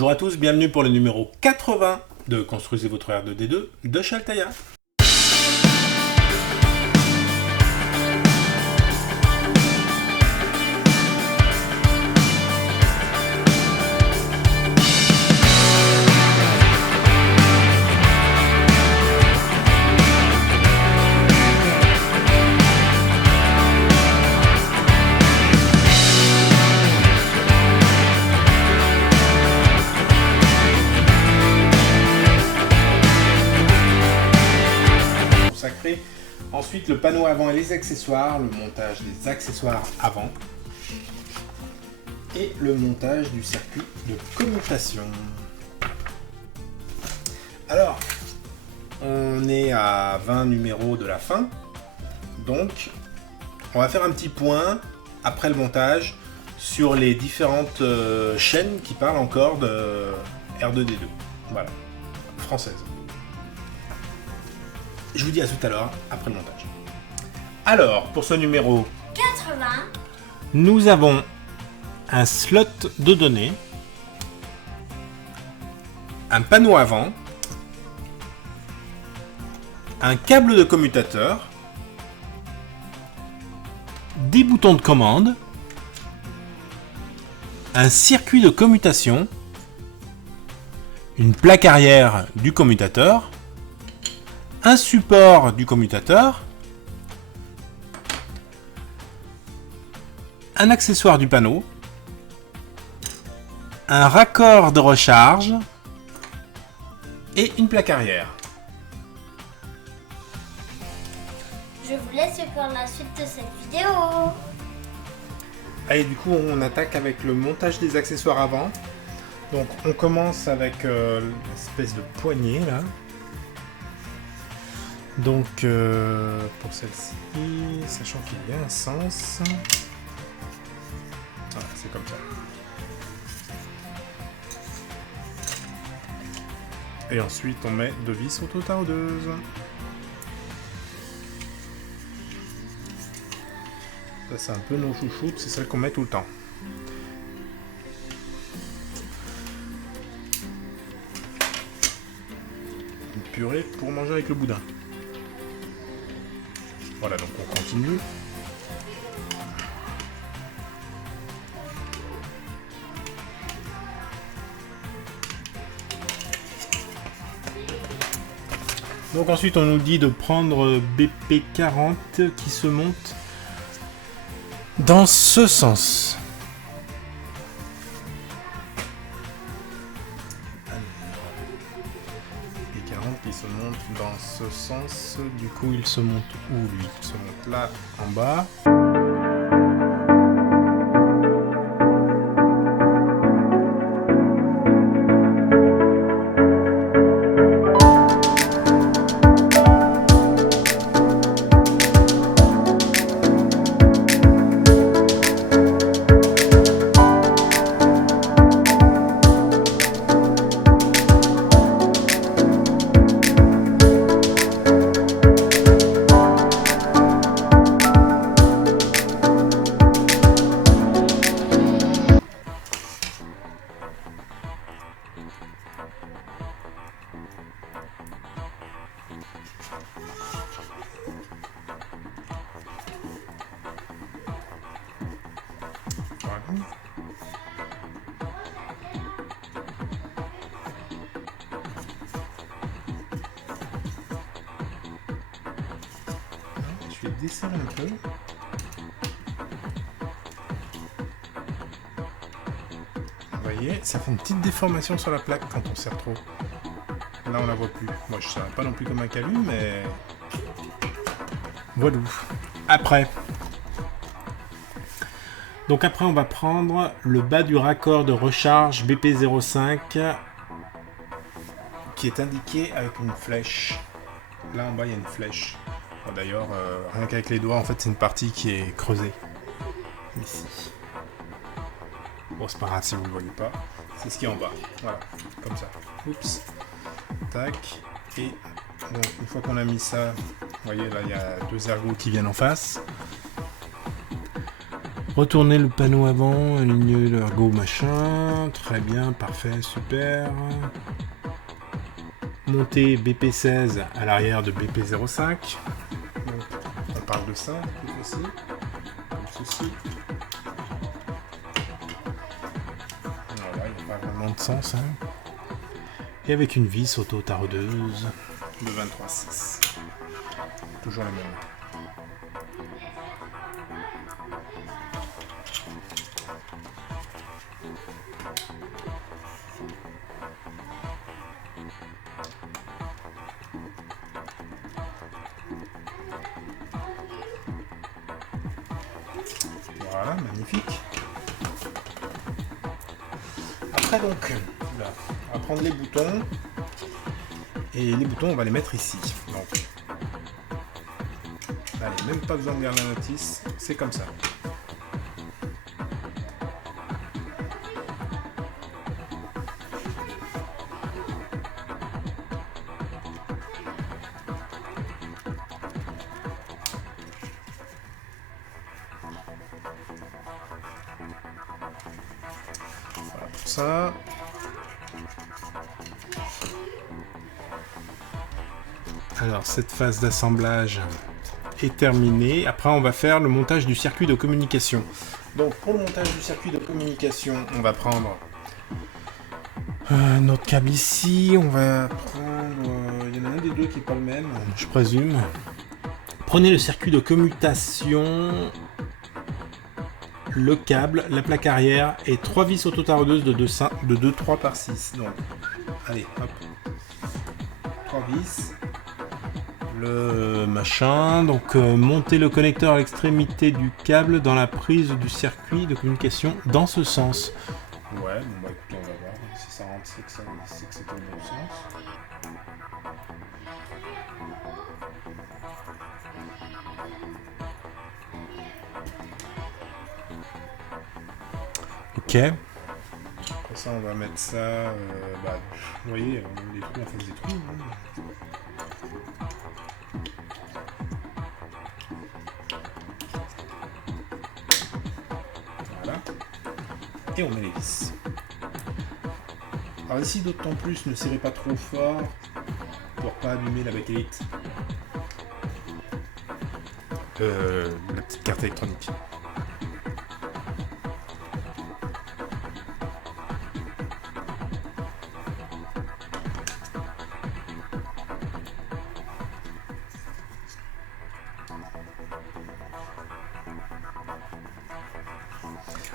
Bonjour à tous, bienvenue pour le numéro 80 de Construisez votre R2D2 de chez Altaïa. Ensuite, le panneau avant et les accessoires, le montage des accessoires avant et le montage du circuit de commutation. Alors, on est à 20 numéros de la fin, donc on va faire un petit point après le montage sur les différentes chaînes qui parlent encore de R2D2, voilà, française. Je vous dis à tout à l'heure, après le montage. Alors, pour ce numéro 80, nous avons un slot de données, un panneau avant, un câble de commutateur, des boutons de commande, un circuit de commutation, une plaque arrière du commutateur, un support du commutateur, un accessoire du panneau, un raccord de recharge et une plaque arrière. je vous laisse pour la suite de cette vidéo. Allez, du coup, on attaque avec le montage des accessoires avant. Donc, on commence avec l'espèce de poignée là. Donc, pour celle-ci, sachant qu'il y a un sens, voilà, c'est comme ça. Et ensuite, on met deux vis auto-tordeuses. Ça, c'est un peu nos chouchoutes, c'est celle qu'on met tout le temps. Une purée pour manger avec le boudin. Voilà, donc on continue. Donc ensuite on nous dit de prendre BP40 qui se monte dans ce sens. Qui se monte dans ce sens, du coup il se monte où lui? Il se monte là en bas. Je vais desserrer un peu. Vous voyez, ça fait une petite déformation sur la plaque quand on serre trop. Là, on la voit plus. Moi, je ne serre pas non plus comme un calu, mais voilà. Après. Donc après, on va prendre le bas du raccord de recharge BP05 qui est indiqué avec une flèche. Là en bas, il y a une flèche. Bon, d'ailleurs, rien qu'avec les doigts, en fait, c'est une partie qui est creusée. Ici. Bon, c'est pas grave si vous ne le voyez pas. C'est ce qui est en bas. Voilà, comme ça. Oups. Tac. Et donc, une fois qu'on a mis ça, vous voyez, là, il y a deux ergots qui viennent en face. Retourner le panneau avant, aligner l'ergot machin. Très bien, parfait, super. Monter BP16 à l'arrière de BP05. Donc, on parle de ça, cette fois-ci. Comme ceci. Voilà, il n'y a pas vraiment de sens. Hein. Et avec une vis auto-taraudeuse de 23,6. Toujours la même. Voilà, magnifique. Après donc, là, on va prendre les boutons. Et les boutons, on va les mettre ici. Donc, allez, même pas besoin de lire la notice, c'est comme ça. Voilà pour ça. Alors, cette phase d'assemblage est terminée. Après, on va faire le montage du circuit de communication. Donc, pour le montage du circuit de communication, on va prendre notre câble ici. On va prendre... il y en a un des deux qui n'est pas le même, je présume. Prenez le circuit de commutation, le câble, la plaque arrière et 3 vis auto-taraudeuses de 2,3 par 6. Donc, allez, hop. 3 vis. Le machin, donc monter le connecteur à l'extrémité du câble dans la prise du circuit de communication dans ce sens. Ouais, bon bah écoutez, on va voir si ça rentre, c'est que c'était au bon sens. Ok. Après ça, on va mettre ça, vous voyez, on a des trous en face des trous. Hein. Et on met les vis. Alors ici, d'autant plus, ne serrez pas trop fort pour pas abîmer la bakélite. La petite carte électronique.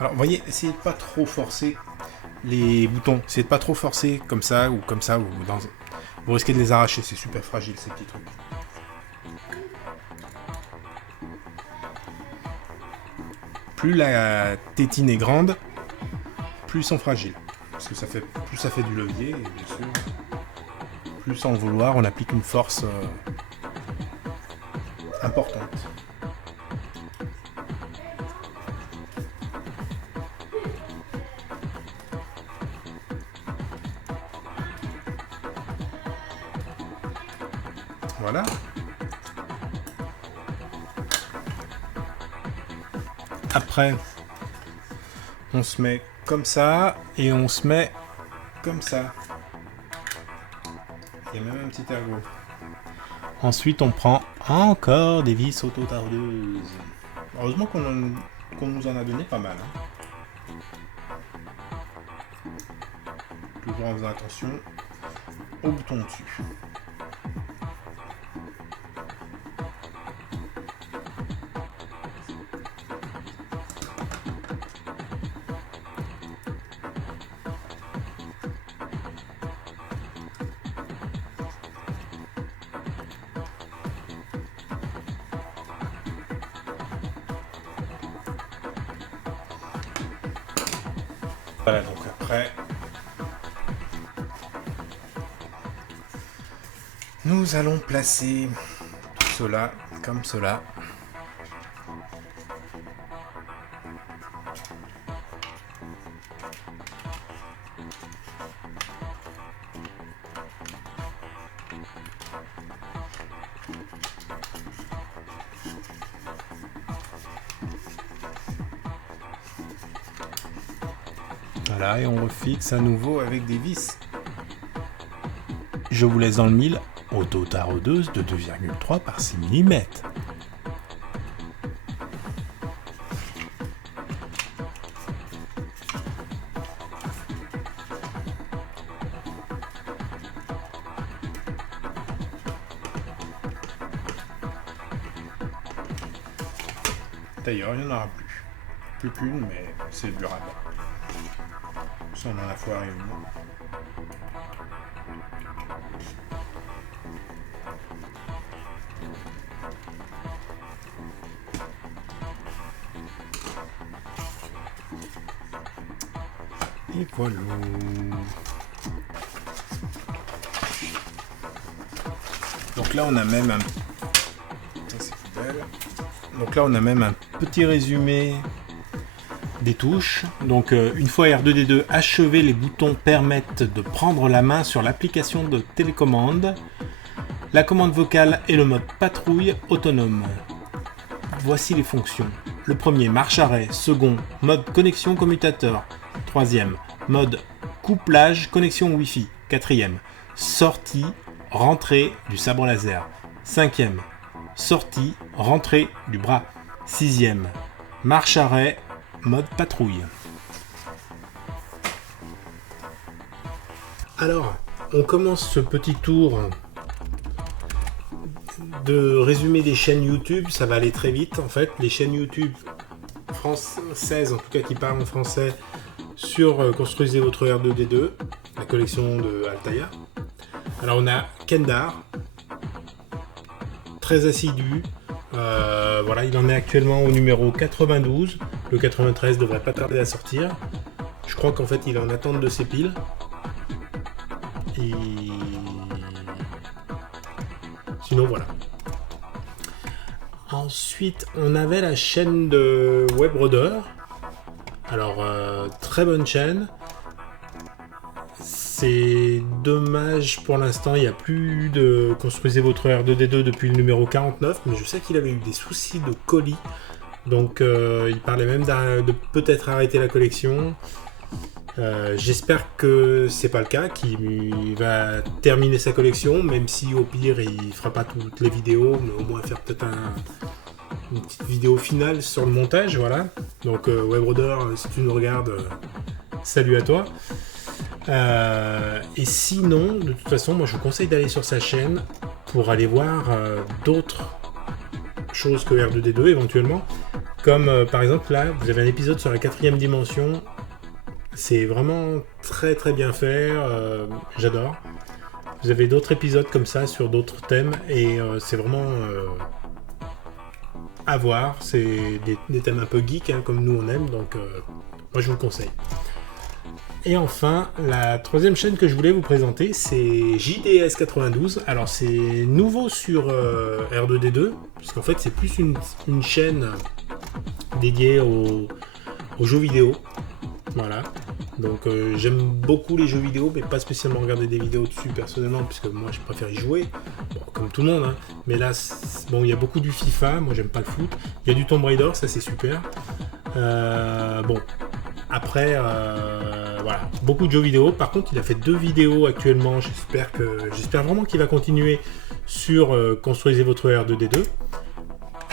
Alors, vous voyez, essayez de pas trop forcer les boutons. Essayez de pas trop forcer comme ça ou comme ça. Vous risquez de les arracher. C'est super fragile, ces petits trucs. Plus la tétine est grande, plus ils sont fragiles. Parce que plus ça fait du levier, et bien sûr, plus sans le vouloir, on applique une force importante. Voilà. Après, on se met comme ça et on se met comme ça. Il y a même un petit ergot. Ensuite, on prend encore des vis auto-taraudeuses. Heureusement qu'on nous en a donné pas mal. Hein. Toujours en faisant attention au bouton dessus. Voilà, donc après, nous allons placer tout cela comme cela. Voilà, et on refixe à nouveau avec des vis. Je vous laisse dans le mille. Auto-taraudeuse de 2,3 par 6 mm. D'ailleurs, il n'y en aura plus. Plus qu'une, mais c'est du rabat. Ça, on en a foiré une. Et voilà. Donc là, on a même un... C'est fidèle. Donc là, on a même un petit résumé des touches. Donc une fois R2D2 achevé, les boutons permettent de prendre la main sur l'application de télécommande, la commande vocale et le mode patrouille autonome. Voici les fonctions. Le premier, marche arrêt. Second, mode connexion commutateur. Troisième, mode couplage connexion Wi-Fi. Quatrième, sortie, rentrée du sabre laser. Cinquième, sortie, rentrée du bras. Sixième, marche arrêt, mode patrouille. Alors, on commence ce petit tour de résumé des chaînes YouTube. Ça va aller très vite en fait. Les chaînes YouTube françaises, en tout cas qui parlent en français, sur Construisez votre R2D2, la collection de Altaïa. Alors on a Kendar, très assidu. Voilà, il en est actuellement au numéro 92. Le 93 devrait pas tarder à sortir. Je crois qu'en fait il est en attente de ses piles. Et sinon voilà. Ensuite, on avait la chaîne de Webroder. Alors, très bonne chaîne. C'est dommage pour l'instant, il n'y a plus de Construisez votre R2D2 depuis le numéro 49, mais je sais qu'il avait eu des soucis de colis. Donc, il parlait même de peut-être arrêter la collection. J'espère que c'est pas le cas, qu'il va terminer sa collection, même si au pire il fera pas toutes les vidéos, mais au moins faire peut-être une petite vidéo finale sur le montage, voilà. Donc Webroder, si tu nous regardes, salut à toi. Et sinon, de toute façon, moi je vous conseille d'aller sur sa chaîne pour aller voir d'autres choses que R2D2 éventuellement, comme par exemple là, vous avez un épisode sur la 4e dimension. C'est vraiment très très bien fait, j'adore. Vous avez d'autres épisodes comme ça sur d'autres thèmes et c'est vraiment à voir. C'est des thèmes un peu geek hein, comme nous on aime, donc moi je vous le conseille. Et enfin, la troisième chaîne que je voulais vous présenter, c'est JDS92. Alors c'est nouveau sur R2D2, puisqu'en fait c'est plus une chaîne dédiée aux jeux vidéo. Voilà, donc j'aime beaucoup les jeux vidéo, mais pas spécialement regarder des vidéos dessus personnellement, puisque moi je préfère y jouer, bon, comme tout le monde, hein. Mais là, bon, il y a beaucoup du FIFA, moi j'aime pas le foot, il y a du Tomb Raider, ça c'est super. Bon, après, voilà, beaucoup de jeux vidéo. Par contre, il a fait 2 vidéos actuellement, j'espère vraiment qu'il va continuer sur Construisez votre R2D2.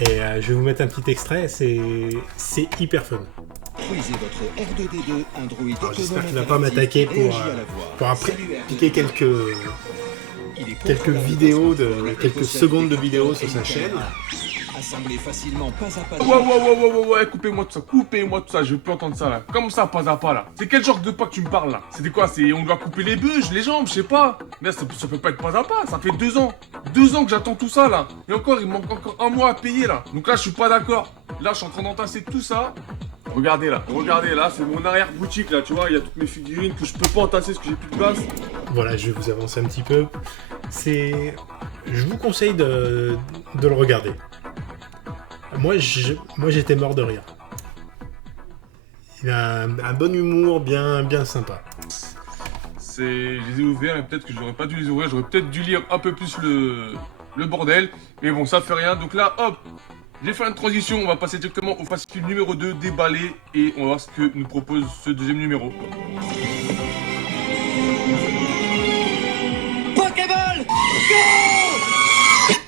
Et je vais vous mettre un petit extrait, c'est hyper fun. Alors, j'espère qu'il ne va pas m'attaquer pour après piquer quelques vidéos, quelques secondes de vidéos sur sa chaîne. Ouais, coupez-moi tout ça, je veux plus entendre ça là. Comment ça, pas à pas là? C'est quel genre de pas que tu me parles là? C'était quoi? On doit couper les bûches, les jambes, je sais pas. Mais ça peut pas être pas à pas, ça fait 2 ans. 2 ans que j'attends tout ça là. Et encore, il manque encore 1 mois à payer là. Donc là, je suis pas d'accord. Là, je suis en train d'entasser tout ça. Regardez là, c'est mon arrière-boutique là, tu vois, il y a toutes mes figurines que je peux pas entasser parce que j'ai plus de place. Voilà, je vais vous avancer un petit peu. Je vous conseille de le regarder. Moi, j'étais mort de rire. Il a un bon humour bien sympa. Je les ai ouverts et peut-être que j'aurais pas dû les ouvrir, j'aurais peut-être dû lire un peu plus le bordel. Mais bon, ça fait rien, donc là, hop, J'ai fait une transition, on va passer directement au fascicule numéro 2, déballé, et on va voir ce que nous propose ce deuxième numéro. Pokéball, go!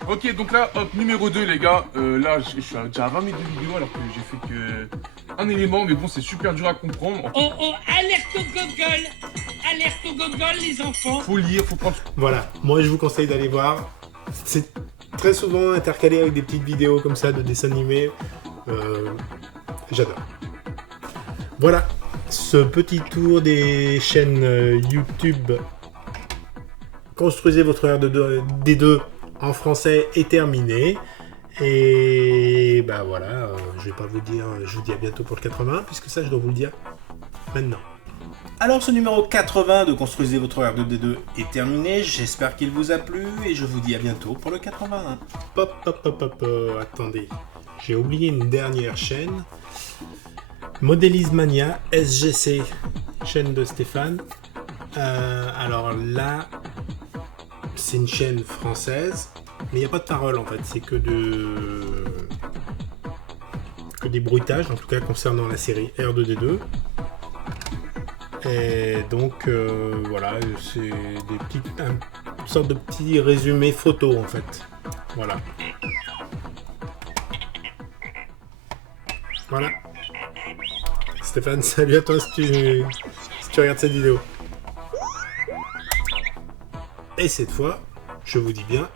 Ok, donc là, hop, numéro 2, les gars. Là, je suis déjà à 20 minutes de vidéo alors que j'ai fait que un élément, mais bon, c'est super dur à comprendre. Oh oh, alerte au gogol! Alerte au gogol, les enfants! Faut lire, faut prendre. Voilà, moi je vous conseille d'aller voir. C'est très souvent intercalé avec des petites vidéos comme ça de dessins animés. J'adore. Voilà, ce petit tour des chaînes YouTube. Construisez votre R2D2 en français est terminé. Et bah voilà, je vais pas vous dire, je vous dis à bientôt pour le 80, puisque ça je dois vous le dire maintenant. Alors ce numéro 80 de Construisez votre R2D2 est terminé, j'espère qu'il vous a plu et je vous dis à bientôt pour le 81. Attendez, j'ai oublié une dernière chaîne. Modelismania SGC, chaîne de Stéphane. Alors là, c'est une chaîne française, mais il n'y a pas de parole en fait, c'est que des bruitages, en tout cas concernant la série R2D2. Et donc voilà, c'est une sorte de petit résumé photo en fait. Voilà. Voilà. Stéphane, salut à toi si tu regardes cette vidéo. Et cette fois, je vous dis bien